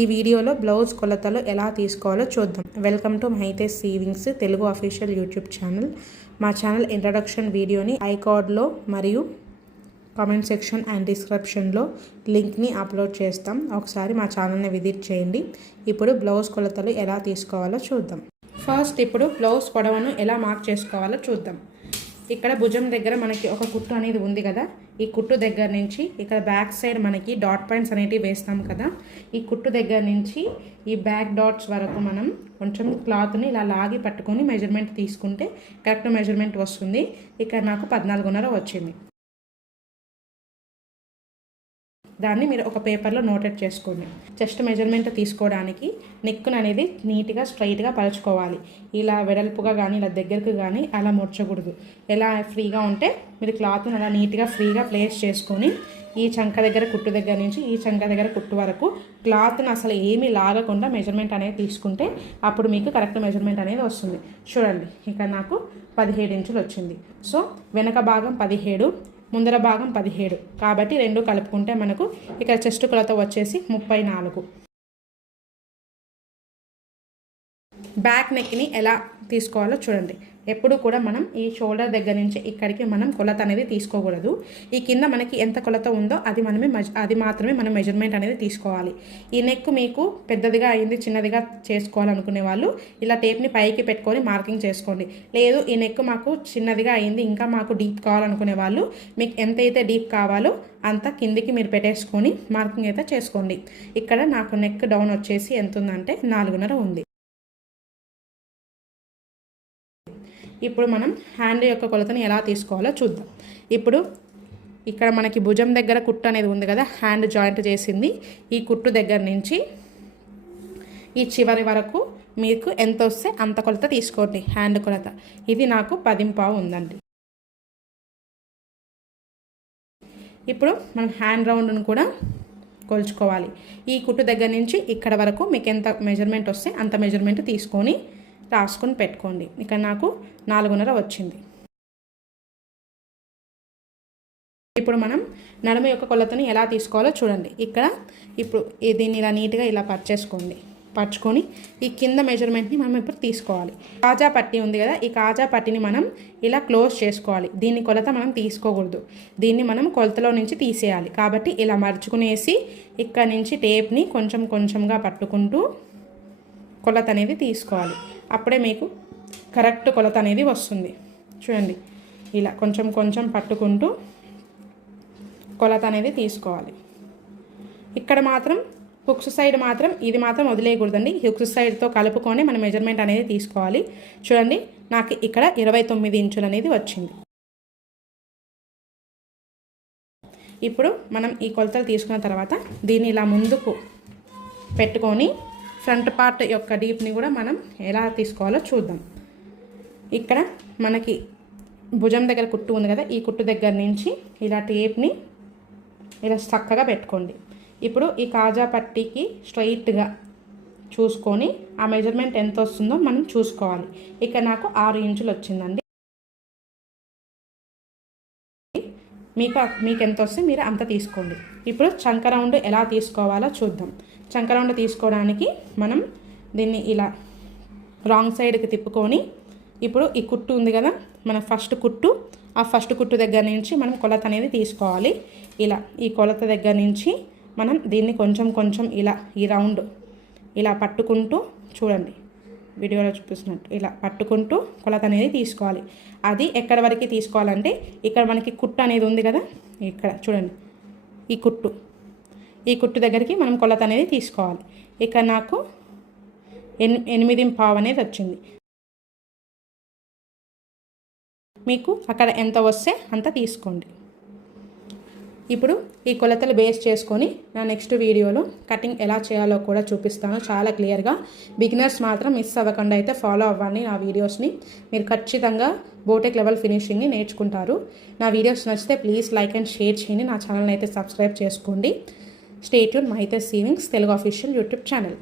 ఈ వీడియోలో బ్లౌజ్ కొలతలు ఎలా తీసుకోవాలో చూద్దాం. Welcome to Mahita sewings Telugu official YouTube channel మా ఛానల్ ఇంట్రడక్షన్ వీడియోని ఐకార్డ్లో మరియు కామెంట్ సెక్షన్ అండ్ డిస్క్రిప్షన్లో లింక్ని అప్లోడ్ చేస్తాం. ఒకసారి మా ఛానల్ని విజిట్ చేయండి. ఇప్పుడు బ్లౌజ్ కొలతలు ఎలా తీసుకోవాలో చూద్దాం. ఫస్ట్ ఇప్పుడు బ్లౌజ్ పొడవను ఎలా మార్క్ చేసుకోవాలో చూద్దాం. ఇక్కడ భుజం దగ్గర మనకి ఒక కుట్టు అనేది ఉంది కదా. ఈ కుట్టు దగ్గర నుంచి ఇక్కడ బ్యాక్ సైడ్ మనకి డాట్ పాయింట్స్ అనేటివి వేస్తాం కదా. ఈ కుట్టు దగ్గర నుంచి ఈ బ్యాక్ డాట్స్ వరకు మనం కొంచెం క్లాత్ని ఇలా లాగి పట్టుకొని మెజర్మెంట్ తీసుకుంటే కరెక్ట్ మెజర్మెంట్ వస్తుంది. ఇక్కడ నాకు పద్నాలుగున్నర వచ్చింది. దాన్ని మీరు ఒక పేపర్లో నోటెడ్ చేసుకోండి. చెస్ట్ మెజర్మెంట్ తీసుకోవడానికి నెక్కును అనేది నీట్గా స్ట్రైట్గా పలుచుకోవాలి ఇలా వెడల్పుగా కానీ ఇలా దగ్గరకు కానీ అలా ముడచకూడదు. ఎలా ఫ్రీగా ఉంటే మీరు క్లాత్ని అలా నీట్గా ఫ్రీగా ప్లేస్ చేసుకొని ఈ చంక దగ్గర కుట్టు దగ్గర నుంచి ఈ చంక దగ్గర కుట్టు వరకు క్లాత్ని అసలు ఏమీ లాగకుండా మెజర్మెంట్ అనేది తీసుకుంటే అప్పుడు మీకు కరెక్ట్ మెజర్మెంట్ అనేది వస్తుంది. చూడండి ఇక నాకు పదిహేడు ఇంచులు వచ్చింది. సో వెనక భాగం పదిహేడు ముందర భాగం పదిహేడు. కాబట్టి రెండు కలుపుకుంటే మనకు ఇక్కడ చెస్ట్ కొలత వచ్చేసి ముప్పై నాలుగు. బ్యాక్ నెక్ని ఎలా తీసుకోవాలో చూడండి. ఎప్పుడు కూడా మనం ఈ షోల్డర్ దగ్గర నుంచి ఇక్కడికి మనం కొలత అనేది తీసుకోకూడదు. ఈ కింద మనకి ఎంత కొలత ఉందో అది మనమే అది మాత్రమే మనం మెజర్మెంట్ అనేది తీసుకోవాలి. ఈ నెక్ మీకు పెద్దదిగా అయింది చిన్నదిగా చేసుకోవాలనుకునే వాళ్ళు ఇలా టేప్ని పైకి పెట్టుకొని మార్కింగ్ చేసుకోండి. లేదు ఈ నెక్ మాకు చిన్నదిగా అయింది ఇంకా మాకు డీప్ కావాలనుకునే వాళ్ళు మీకు ఎంతైతే డీప్ కావాలో అంత కిందికి మీరు పెట్టేసుకొని మార్కింగ్ అయితే చేసుకోండి. ఇక్కడ నాకు నెక్ డౌన్ వచ్చేసి ఎంత ఉందంటే నాలుగున్నర ఉంది. ఇప్పుడు మనం హ్యాండ్ యొక్క కొలతని ఎలా తీసుకోవాలో చూద్దాం. ఇప్పుడు ఇక్కడ మనకి భుజం దగ్గర కుట్టు అనేది ఉంది కదా హ్యాండ్ జాయింట్ చేసింది. ఈ కుట్టు దగ్గర నుంచి ఈ చివరి వరకు మీకు ఎంత వస్తే అంత కొలత తీసుకోండి హ్యాండ్ కొలత. ఇది నాకు పదింపావు ఉందండి. ఇప్పుడు మనం హ్యాండ్ రౌండ్ను కూడా కొలుచుకోవాలి. ఈ కుట్టు దగ్గర నుంచి ఇక్కడ వరకు మీకు ఎంత మెజర్మెంట్ వస్తే అంత మెజర్మెంట్ తీసుకొని రాసుకొని పెట్టుకోండి. ఇక్కడ నాకు నాలుగున్నర వచ్చింది. ఇప్పుడు మనం నడుమ యొక్క కొలతని ఎలా తీసుకోవాలో చూడండి. ఇక్కడ ఇప్పుడు దీన్ని ఇలా నీట్గా ఇలా పర్చేసుకోండి పరుచుకొని ఈ కింద మెజర్మెంట్ని మనం ఇప్పుడు తీసుకోవాలి. కాజా పట్టి ఉంది కదా ఈ కాజా పట్టిని మనం ఇలా క్లోజ్ చేసుకోవాలి. దీన్ని కొలత మనం తీసుకోకూడదు. దీన్ని మనం కొలతలో నుంచి తీసేయాలి. కాబట్టి ఇలా మరుచుకునేసి ఇక్కడ నుంచి టేప్ని కొంచెం కొంచెంగా పట్టుకుంటూ కొలత అనేది తీసుకోవాలి. అప్పుడే మీకు కరెక్ట్ కొలత అనేది వస్తుంది. చూడండి ఇలా కొంచెం కొంచెం పట్టుకుంటూ కొలత అనేది తీసుకోవాలి. ఇక్కడ మాత్రం హుక్స్ సైడ్ మాత్రం ఇది మాత్రం వదిలేయకూడదండి. హుక్స్ సైడ్తో కలుపుకొని మన మెజర్మెంట్ అనేది తీసుకోవాలి. చూడండి నాకు ఇక్కడ ఇరవై తొమ్మిది ఇంచులు అనేది వచ్చింది. ఇప్పుడు మనం ఈ కొలతలు తీసుకున్న తర్వాత దీన్ని ఇలా ముందుకు పెట్టుకొని ఫ్రంట్ పార్ట్ యొక్క డీప్ని కూడా మనం ఎలా తీసుకోవాలో చూద్దాం. ఇక్కడ మనకి భుజం దగ్గర కుట్టు ఉంది కదా ఈ కుట్టు దగ్గర నుంచి ఇలా టేప్ని ఇలా చక్కగా పెట్టుకోండి. ఇప్పుడు ఈ కాజా పట్టీకి స్ట్రైట్గా చూసుకొని ఆ మెజర్మెంట్ ఎంత వస్తుందో మనం చూసుకోవాలి. ఇక్కడ నాకు ఆరు ఇంచులు వచ్చిందండి. మీకు మీకు ఎంత వస్తే మీరు అంత తీసుకోండి. ఇప్పుడు చంక రౌండ్ ఎలా తీసుకోవాలో చూద్దాం. చంక తీసుకోవడానికి మనం దీన్ని ఇలా రాంగ్ సైడ్కి తిప్పుకొని ఇప్పుడు ఈ కుట్టు ఉంది కదా మన ఫస్ట్ కుట్టు ఆ ఫస్ట్ కుట్టు దగ్గర నుంచి మనం కొలత అనేది తీసుకోవాలి. ఇలా ఈ కొలత దగ్గర నుంచి మనం దీన్ని కొంచెం కొంచెం ఇలా ఈ రౌండ్ ఇలా పట్టుకుంటూ చూడండి వీడియోలో చూపిస్తున్నట్టు ఇలా పట్టుకుంటూ కొలత అనేది తీసుకోవాలి. అది ఎక్కడి వరకు తీసుకోవాలంటే ఇక్కడ మనకి కుట్టు అనేది ఉంది కదా ఇక్కడ చూడండి ఈ కుట్టు. ఈ కుట్టు దగ్గరికి మనం కొలత అనేది తీసుకోవాలి. ఇక్కడ నాకు ఎన్ ఎనిమిది పావు అనేది వచ్చింది. మీకు అక్కడ ఎంత వస్తే అంత తీసుకోండి. ఇప్పుడు ఈ కొలతలు బేస్ చేసుకొని నా నెక్స్ట్ వీడియోలో కటింగ్ ఎలా చేయాలో కూడా చూపిస్తాను. చాలా క్లియర్గా బిగినర్స్ మాత్రం మిస్ అవ్వకుండా అయితే ఫాలో అవ్వండి నా వీడియోస్ని. మీరు ఖచ్చితంగా బోటెక్ లెవెల్ ఫినిషింగ్ని నేర్చుకుంటారు. నా వీడియోస్ నచ్చితే ప్లీజ్ లైక్ అండ్ షేర్ చేయండి. నా ఛానల్ని అయితే సబ్స్క్రైబ్ చేసుకోండి. Stay tuned Mahita sewings Telugu official YouTube channel